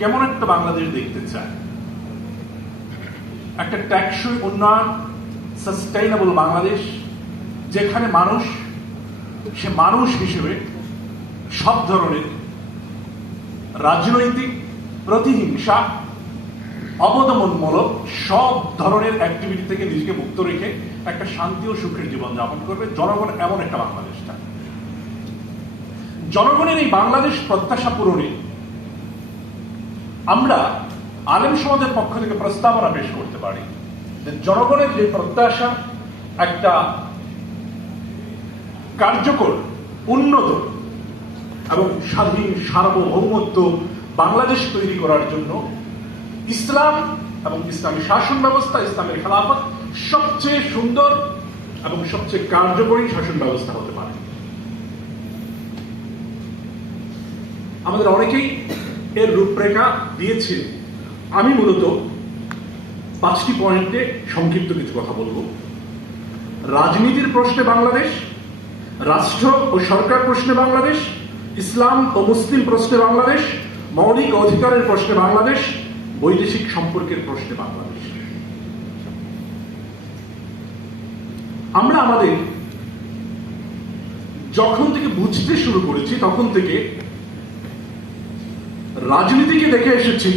কেমন একটা বাংলাদেশ দেখতে চায়। একটা ট্যাক্সই উন্নয়ন সাস্টেইনেবল বাংলাদেশ, যেখানে মানুষ, সে মানুষ হিসেবে সব ধরনের রাজনৈতিক প্রতিহিংসা, অবদমনমূলক সব ধরনের অ্যাক্টিভিটি থেকে নিজেকে মুক্ত রেখে একটা শান্তি ও সুখের জীবন যাপন করবে। জনগণ এমন একটা বাংলাদেশ চায়। জনগণের এই বাংলাদেশ প্রত্যাশা পূরণে আমরা আলেম সমাজের পক্ষ থেকে প্রস্তাবনা পেশ করতে পারি যে জনগণের যে প্রত্যাশা, একটা কার্যকর, উন্নত এবং স্বাধীন, সার্বভৌমত্ব বাংলাদেশ তৈরি করার জন্য ইসলাম এবং ইসলামী শাসন ব্যবস্থা, ইসলামের খেলাফত সবচেয়ে সুন্দর এবং সবচেয়ে কার্যকরী শাসন ব্যবস্থা হতে পারে। আমাদের অনেকেই এর রূপরেখা দিয়েছে আমি মূলত পাঁচটি পয়েন্টে সংক্ষিপ্ত কিছু কথা বলব। রাজনীতির প্রশ্নে বাংলাদেশ, রাষ্ট্র ও সরকার প্রশ্নে বাংলাদেশ, ইসলাম ও মুসলিম প্রশ্নে বাংলাদেশ, মৌলিক অধিকারের প্রশ্নে বাংলাদেশ, বৈদেশিক সম্পর্কের প্রশ্নে বাংলাদেশ। আমরা আমাদের যখন থেকে বুঝতে শুরু করেছি, তখন থেকে রাজনীতিকে দেখে এসেছি।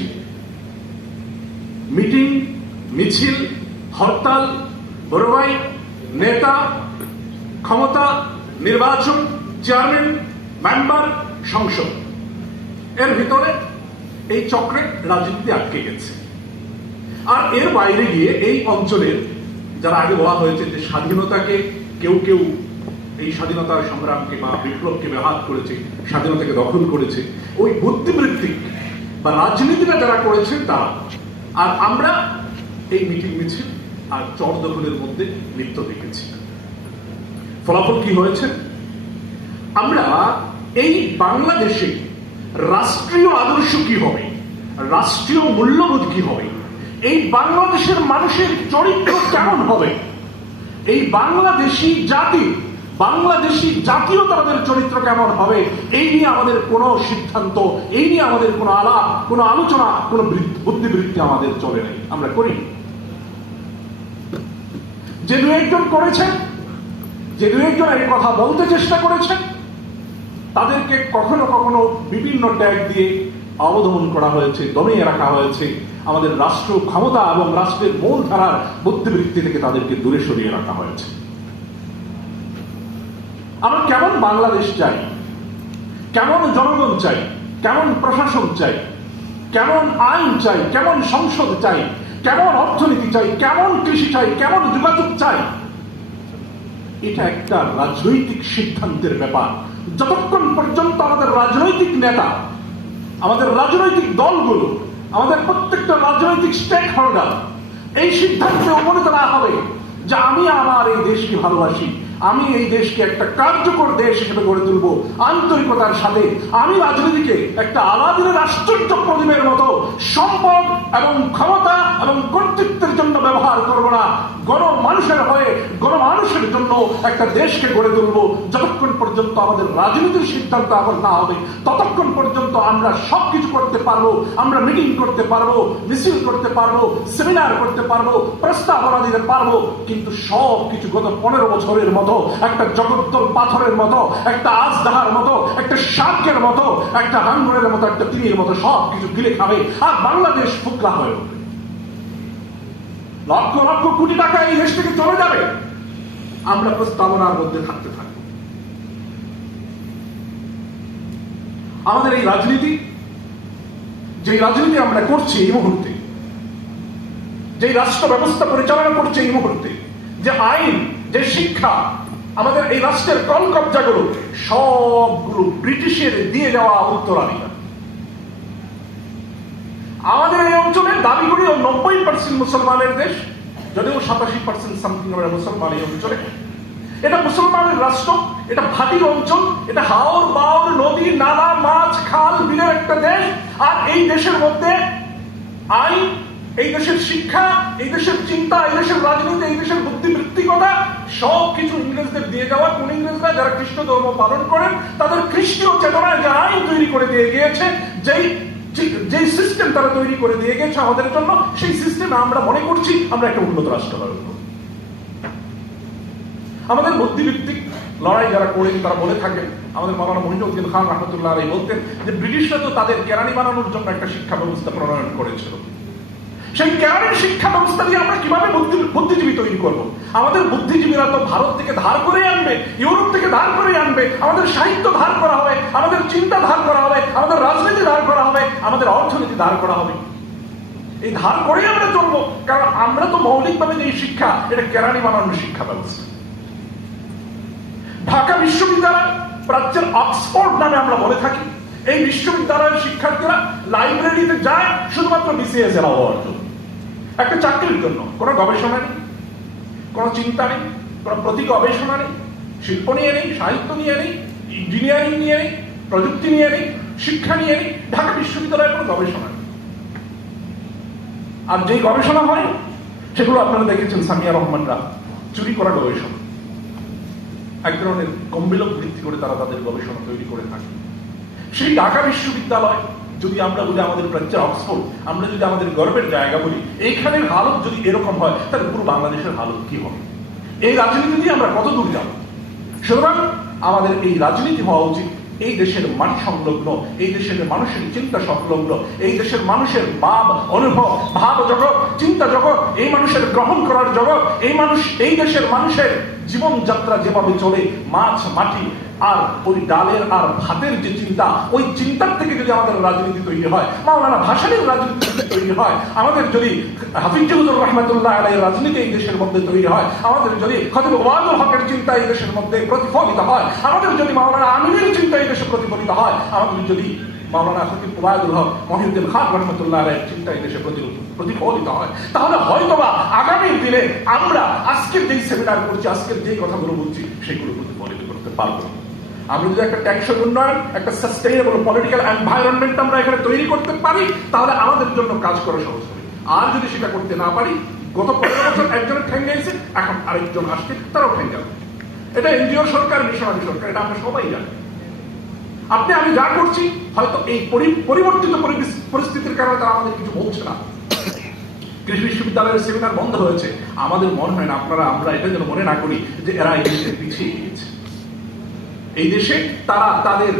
মিটিং, মিছিল, হরতাল, বড়বাই, নেতা, ক্ষমতা, নির্বাচন, চেয়ারম্যান, মেম্বার, সংসদ। এর ভিতরে এই চক্রে রাজনীতি আটকে গেছে। আর এর বাইরে গিয়ে এই অঞ্চলের, যারা আগে বলা হয়েছে যে স্বাধীনতাকে কেউ কেউ এই স্বাধীনতার সংগ্রামকে বা বিপ্লবকে ব্যাঘাত করেছে, স্বাধীনতাকে দখল করেছে, ওই বুদ্ধিবৃত্তিক বা রাজনীতিটা যারা করেছেন তারা আর আমরা এই মিটিং মিছিল আর চর দখলের মধ্যে লিপ্ত দেখেছি। ফলাফল কি হয়েছে? আমরা এই বাংলাদেশে রাষ্ট্রীয় আদর্শ কি হবে? রাষ্ট্রীয় মূল্যবোধ কি হবে? এই বাংলাদেশের মানুষের চরিত্র কেমন হবে? এই বাংলাদেশি জাতি বাংলাদেশি জাতীয়তাবাদের চরিত্র কেমন হবে? এই নিয়ে আমাদের কোনো সিদ্ধান্ত, এই নিয়ে আমাদের কোনো আলাপ, কোনো আলোচনা, কোনো বুদ্ধিবৃত্তি আমাদের চলে নাই। আমরা করি যে দু একজন করেছেন, যে দু একজন এই কথা বলতে চেষ্টা করেছেন, তাদেরকে কখনো কখনো বিভিন্ন ট্যাগ দিয়ে অবদমন করা হয়েছে, দমিয়ে রাখা হয়েছে। আমাদের রাষ্ট্র ক্ষমতা এবং রাষ্ট্রের মূল ধারার বুদ্ধিবৃত্তি থেকে তাদেরকে দূরে সরিয়ে রাখা হয়েছে। আমরা কেমন বাংলাদেশ চাই? কেমন জনগণ চাই? কেমন প্রশাসন চাই? কেমন আইন চাই? কেমন সংসদ চাই? কেমন অর্থনীতি চাই? কেমন কৃষি চাই? কেমন যোগাযোগ চাই? এটা একটা রাজনৈতিক সিদ্ধান্তের ব্যাপার। যতক্ষণ পর্যন্ত আমাদের রাজনৈতিক নেতা, আমাদের রাজনৈতিক দলগুলো, আমাদের প্রত্যেকটা রাজনৈতিক স্টেক হোল্ডার এই সিদ্ধান্তে উপনীত না হবে যে আমি আমার এই দেশকে ভালোবাসি আমি এই দেশকে একটা কার্যকর দেশ হিসেবে গড়ে তুলবো, আন্তরিকতার সাথে। আমি রাজনীতিকে একটা আলাদিনের আশ্চর্য প্রদীপের মতো সম্পদ এবং ক্ষমতা এবং কর্তৃত্বের জন্য ব্যবহার করব না। গণ মানুষের হয়ে গণ মানুষের জন্য একটা দেশকে গড়ে তুলবো। যতক্ষণ পর্যন্ত আমাদের রাজনীতির সিদ্ধান্ত আমার না হবে, ততক্ষণ পর্যন্ত আমরা সব কিছু করতে পারব, আমরা মিটিং করতে পারব, মিছিল করতে পারব, সেমিনার করতে পারব প্রস্তাবনা দিতে পারব, কিন্তু সব কিছু গত পনেরো বছরের মতো একটা জগদ্দল পাথরের মতো, একটা আজদাহার মতো, একটা শার্কের মতো, একটা হাঙ্গরের মতো, একটা তীরের মতো সব কিছু গিলে খাবে আর বাংলাদেশ ফুকলা হয়ে উঠবে। লক্ষ লক্ষ কোটি টাকা এই দেশ থেকে চলে যাবে। আমরা প্রস্তাবনার মধ্যে থাকতে থাকব। আমাদের এই রাজনীতি যে রাজনীতি আমরা করছি এই মুহূর্তে যে রাষ্ট্র ব্যবস্থা পরিচালনা করছে এই মুহূর্তে, যে আইন, যে শিক্ষা আমাদের এই রাষ্ট্রের কল কবজাগুলো সবগুলো ব্রিটিশের দিয়ে যাওয়া উত্তরাধিকার। আমাদের এই অঞ্চলে দাবি করি ও নব্বই পার্সেন্ট মুসলমানের দেশ, যদিও সাতাশি পার্সেন্ট সামথিং আমরা মুসলমান এই অঞ্চলে। এটা মুসলমানের রাষ্ট্র, এটা ভাটি অঞ্চল, এটা হাওর, বাওর, নদী, নালা, মাছ, খাল, বিলের একটা দেশ, আর এই দেশের মধ্যে আইন, এই দেশের শিক্ষা, এই দেশের চিন্তা, এই দেশের রাজনীতি, এই দেশের বুদ্ধিবৃত্তিকতা সব কিছু ইংরেজদের দিয়ে যাওয়া কোন ইংরেজরা যারা খ্রিস্ট ধর্ম পালন করেন, তাদের খ্রিস্টীয় চেতনায় যে আইন তৈরি করে দিয়ে গিয়েছে, যেই যে- সিস্টেম তারা তৈরি করে দিয়ে গেছে আমাদের জন্য, সেই সিস্টেমে আমরা মনে করছি আমরা একটা উন্নত রাষ্ট্র গড়ে তুলব। আমাদের বুদ্ধিভিত্তিক লড়াই যারা করেন তারা বলে থাকেন, আমাদের মাওলানা মহিনুদ্দিন খান রহমতুল্লাহ বলতেন যে, ব্রিটিশরা তো তাদের কেরানি বানানোর জন্য একটা শিক্ষা ব্যবস্থা প্রণয়ন করেছিল সেই কেরানির শিক্ষা ব্যবস্থা দিয়ে আমরা কীভাবে বুদ্ধিজীবী তৈরি করব? আমাদের বুদ্ধিজীবীরা তো ভারত থেকে ধার করে আনবে, ইউরোপ থেকে ধার করে আনবে, আমাদের সাহিত্য ধার করা হবে, আমাদের চিন্তা ধার করা হবে, আমাদের রাজনীতি ধার করা হবে, আমাদের অর্থনীতি ধার করা হবে। এই ধার করেই আমরা চলবো, কারণ আমরা তো মৌলিকভাবে যে শিক্ষা, এটা কেরানি বানানোর শিক্ষা ব্যবস্থা। ঢাকা বিশ্ববিদ্যালয়, প্রাচ্যের অক্সফোর্ড নামে আমরা বলে থাকি। এই বিশ্ববিদ্যালয়ের শিক্ষার্থীরা লাইব্রেরিতে যায়, শুধুমাত্র বিসিএস এর জন্য একটা চাকরির জন্য। কোনো গবেষণা নেই, কোনো চিন্তা নেই, কোনো প্রতি গবেষণা নেই, শিল্প নিয়ে নেই, সাহিত্য নিয়ে নেই ইঞ্জিনিয়ারিং নিয়ে নেই, প্রযুক্তি নিয়ে নেই, শিক্ষা নিয়ে নেই, ঢাকা বিশ্ববিদ্যালয়ের কোনো গবেষণা নেই। আর যে গবেষণা হয়, সেগুলো আপনারা দেখেছেন সামিয়া রহমানরা চুরি করা গবেষণা। এক ধরনের কম্বিলক ভিত্তি করে তারা তাদের গবেষণা তৈরি করে থাকে। সেই ঢাকা বিশ্ববিদ্যালয় যদি আমরা বলি আমাদের প্রাচ্যের অক্সফোর্ড, আমরা যদি আমাদের গর্বের জায়গা বলি, এইখানের হালত যদি এরকম হয়, তাহলে পুরো বাংলাদেশের হালত কি হবে? এই রাজনীতি দিয়ে আমরা কত দূর যাব? সুতরাং আমাদের এই রাজনীতি হওয়া উচিত। এই দেশের মান সংলগ্ন, এই দেশের মানুষের চিন্তা সংলগ্ন, এই দেশের মানুষের ভাব, অনুভব, ভাব জগৎ, চিন্তা জগৎ, এই মানুষের গ্রহণ করার জগৎ, এই মানুষ, এই দেশের মানুষের জীবনযাত্রা যেভাবে চলে, মাছ, মাটি আর ওই ডালের আর ভাতের যে চিন্তা, ওই চিন্তার থেকে যদি আমাদের রাজনীতি তৈরি হয়, মাওলানা ভাসানের রাজনীতি তৈরি হয়, আমাদের যদি হাফিজুর রহমতুল্লাহ আলাই রাজনীতি এই দেশের মধ্যে তৈরি হয়, আমাদের যদি খতিব ওয়াজুল হকের চিন্তা এই দেশের মধ্যে প্রতিফলিত হয়, আমাদের যদি মাওলানা আমিনের চিন্তা এই দেশে প্রতিফলিত হয়, আমাদের যদি মাওলানা ওয়াজুল হক, মহিউদ্দিন খান রহমতুল্লাহ আলাইয়ের চিন্তা দেশে প্রতিফলিত হয়। তাহলে হয়তোবা আগামী দিনে আমরা আজকের যেই সেমিনার করছি, আজকের যেই কথাগুলো বলছি, সেগুলো প্রতিফলিত করতে পারব। আমরা যদি একটা ট্যাক্সের উন্নয়ন, একটা সাস্টেইনেবল পলিটিক্যাল এনভায়রনমেন্ট আমরা এখানে তৈরি করতে পারি, তাহলে আমাদের জন্য কাজ করা সহজ হবে। আর যদি সেটা করতে না পারি, গত পনেরো বছর একজনের ঠেঙ্গে গেছে, এখন আরেকজন আসছে, তারাও ঠেঙ্গে এটা এনজিও সরকার মিশনারি সরকার, এটা আমরা সবাই জানি। আপনি, আমি যা করছি, হয়তো এই পরি- পরিবর্তিত পরিস্থিতির কারণে তারা আমাদের কিছু বলছে না। কৃষি বিশ্ববিদ্যালয়ের সেমিনার বন্ধ হয়েছে। আমাদের মনে হয় না, আপনারা, আমরা এটা যেন মনে না করি যে এরা এই দেশে পিছিয়ে গিয়েছে। এই দেশে তারা তাদের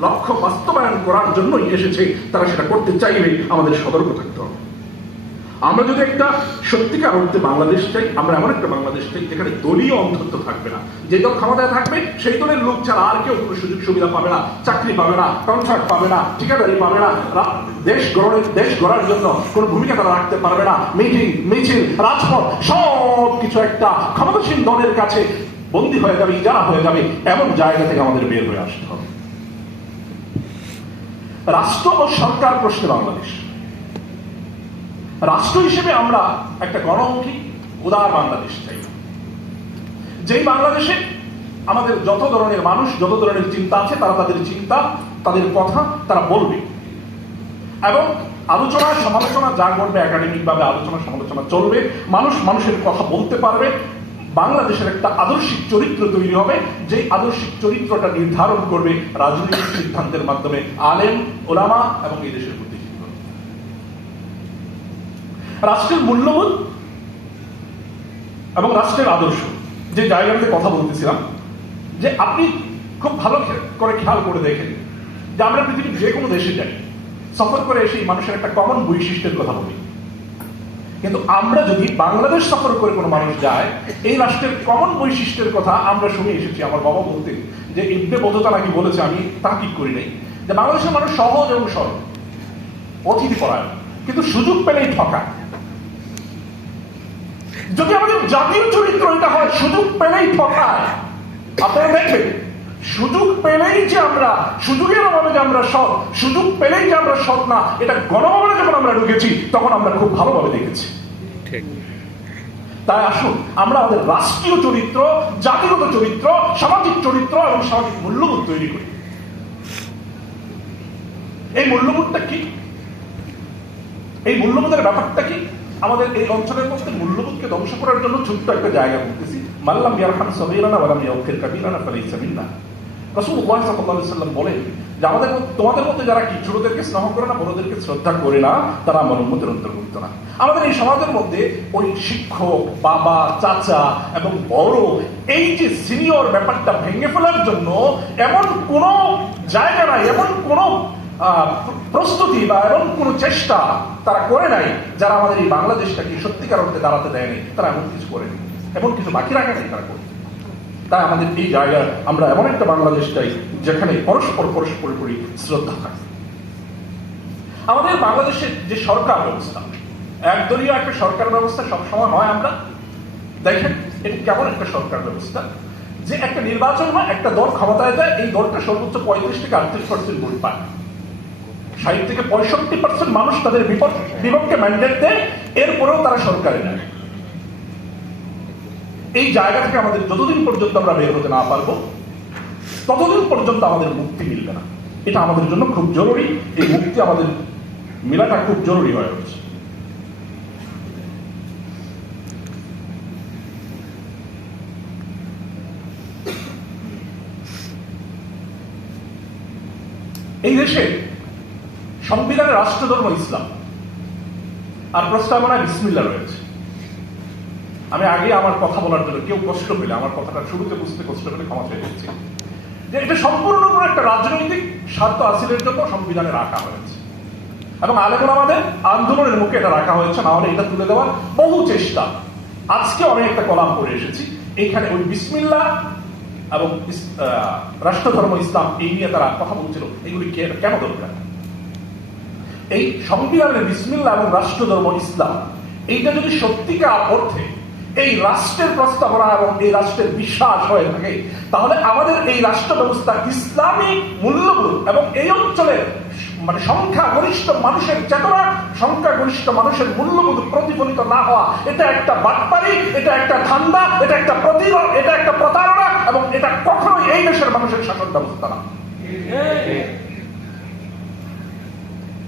লক্ষ্য বাস্তবায়ন করার জন্যই এসেছে। তারা সেটা করতে চাইবে, আমাদের সতর্ক থাকতে হবে। আমরা যদি একটা সত্যিকার অর্থে বাংলাদেশ চাই, আমরা এমন একটা বাংলাদেশ চাই যেখানে দলীয় অন্ধত্ব থাকবে না। যে দল ক্ষমতায় থাকবে, সেই দলের লোক ছাড়া আর কেউ কোনো সুযোগ সুবিধা পাবে না, চাকরি পাবে না কন্ট্রাক্ট পাবে না, ঠিকাদারি পাবে না দেশ গড়ের, দেশ গড়ার জন্য কোনো ভূমিকা তারা রাখতে পারবে না, মিটিং, মিছিল, রাজপথ সব কিছু একটা ক্ষমতাসীন দলের কাছে বন্দী হয়ে যাবে, ইজারা হয়ে যাবে, এমন জায়গা থেকে আমাদের বের হয়ে আসতে হবে। রাষ্ট্র ও সরকার প্রশ্নে বাংলাদেশ। রাষ্ট্র হিসেবে আমরা একটা গণমুখী, উদার বাংলাদেশ চাই। যেই বাংলাদেশে আমাদের যত ধরনের মানুষ, যত ধরনের চিন্তা আছে, তারা তাদের চিন্তা, তাদের কথা তারা বলবে। এবং আলোচনা, সমালোচনা, যা করবে একাডেমিক ভাবে আলোচনা, সমালোচনা চলবে। মানুষ মানুষের কথা বলতে পারবে। বাংলাদেশের একটা আদর্শিক চরিত্র তৈরি হবে যে আদর্শিক চরিত্রটা নির্ধারণ করবে রাজনৈতিক সিদ্ধান্তের মাধ্যমে আলেম, ওলামা এবং এই দেশের রাষ্ট্রের মূল্যবোধ এবং রাষ্ট্রের আদর্শ। যে জায়গাটাতে কথা বলতেছিলাম, যে আপনি খুব ভালো করে খেয়াল করে দেখেন যে আমরা পৃথিবীর যে কোনো দেশে যাই, সফর করে এসে মানুষের একটা কমন বৈশিষ্ট্যের কথা বলি। কিন্তু আমরা যদি বাংলাদেশ সফর করে কোনো মানুষ যায়, এই রাষ্ট্রের কমন বৈশিষ্ট্যের কথা আমরা শুনে এসেছি। আমার বাবা বলতেন যে, ইবনে বোধতা নাকি বলেছে, আমি তাকিদ করি নাই। যে বাংলাদেশের মানুষ সহজ এবং সরল, অতিথি পরায়ণ, কিন্তু সুযোগ পেলেই ঠকায়। যদি আমাদের জাতীয় চরিত্র এটা হয় সুযোগ পেলেই ঠকায়। আপনারা দেখবেন সুযোগ পেলেই যে আমরা সুযোগের অভাবে যে আমরা সৎ সুযোগ পেলেই যে আমরা সৎ না এটা গণভবনে যখন আমরা ঢুকেছি তখন আমরা খুব ভালোভাবে দেখেছি। ঠিক। তাই আসুন আমরা আমাদের রাষ্ট্রীয় চরিত্র জাতিগত চরিত্র সামাজিক চরিত্র এবং সামাজিক মূল্যবোধ তৈরি করি। এই মূল্যবোধটা কি? এই মূল্যবোধের ব্যাপারটা কি? আমাদের এই অঞ্চলের মধ্যে মূল্যবোধকে ধ্বংস করার জন্য ছোট্ট একটা জায়গা বলতেছি মাল্লাম ইয়ারহাম সবিরানা ওয়ালাম ইয়াউকির ফালাইসা মিন্না। রসুল সাল্লাম বলেন যে আমাদের তোমাদের মধ্যে যারা কি ছোটদেরকে স্নেহ করে না, বড়দেরকে শ্রদ্ধা করে না, তারা আমার উন্মতের অন্তর্ভুক্ত না। আমাদের এই সমাজের মধ্যে ওই শিক্ষক, বাবা, চাচা এবং বড় এই যে সিনিয়র ব্যাপারটা ভেঙে ফেলার জন্য এমন কোনো জায়গা নাই, এমন কোনো প্রস্তুতি বা এমন কোনো চেষ্টা তারা করে নাই যারা আমাদের এই বাংলাদেশটাকে সত্যিকার অর্থে দাঁড়াতে দেয়নি, তারা এমন কিছু করেনি, এমন কিছু বাকি রাখে নাই তারা করতে তাই আমাদের এই জায়গায় আমরা এমন একটা বাংলাদেশ চাই যেখানে পরস্পর পরস্পরের প্রতি শ্রদ্ধা থাকে আমাদের বাংলাদেশের যে সরকার ব্যবস্থা, একদলীয় একটা সরকার ব্যবস্থা সবসময় হয় আমরা। দেখেন, এটা কেমন একটা সরকার ব্যবস্থা? যে একটা নির্বাচন হয়, একটা দল ক্ষমতায় যায়, এই দলটা সর্বোচ্চ পঁয়ত্রিশ থেকে আটত্রিশ পার্সেন্ট ভোট পায়। ষাট থেকে পঁয়ষট্টি পার্সেন্ট মানুষ তাদের বিপক্ষ ম্যান্ডেট দেয়, এরপরেও তারা সরকারে নেয়। এই জায়গা থেকে আমাদের যতদিন পর্যন্ত আমরা বের হতে না পারব, ততদিন পর্যন্ত আমাদের মুক্তি মিলবে না। এটা আমাদের জন্য খুব জরুরি। এই মুক্তি আমাদের মেলাটা খুব জরুরি হয়ে উঠছে। এই দেশে সংবিধানে রাষ্ট্রধর্ম ইসলাম। আর প্রস্তাবনায় বিসমিল্লা রয়েছে। আমি আগে আমার কথা বলার জন্য কেউ কষ্ট পেলে, আমার কথাটা শুরুতে বুঝতে কষ্ট পেলে ক্ষমা চেয়ে নিচ্ছি। যে এটা সম্পূর্ণরূপে একটা রাজনৈতিক স্বার্থ হাসিলের জন্য সংবিধানে রাখা হয়েছে। এবং আলেমন আমাদের আন্দোলনের মুখে এটা রাখা হয়েছে, না হলে এটা তুলে দেওয়ার বহু চেষ্টা। আজকে আমি একটা কলাম করে এসেছি। এইখানে ওই বিসমিল্লা এবং রাষ্ট্রধর্ম ইসলাম এই নিয়ে তারা কথা বলছিল। এগুলি কেন দরকার? এই সংবিধানের বিসমিল্লা এবং রাষ্ট্রধর্ম ইসলাম, এইটা যদি সত্যিকার অর্থে এই রাষ্ট্রের প্রস্তাবনা এবং এই রাষ্ট্রের বিশ্বাস হয়ে থাকে, তাহলে আমাদের এই রাষ্ট্র ব্যবস্থা ইসলামী মূল্যবোধ এবং এই অঞ্চলের মানে সংখ্যাগরিষ্ঠ মানুষের চেতনা, সংখ্যাগরিষ্ঠ মানুষের মূল্যবোধ প্রতিফলিত না হওয়া, এটা একটা বাটপারি, এটা একটা ধান্দা, এটা একটা প্রতিরোধ, এটা একটা প্রতারণা এবং এটা কখনোই এই দেশের মানুষের শাসন ব্যবস্থা না।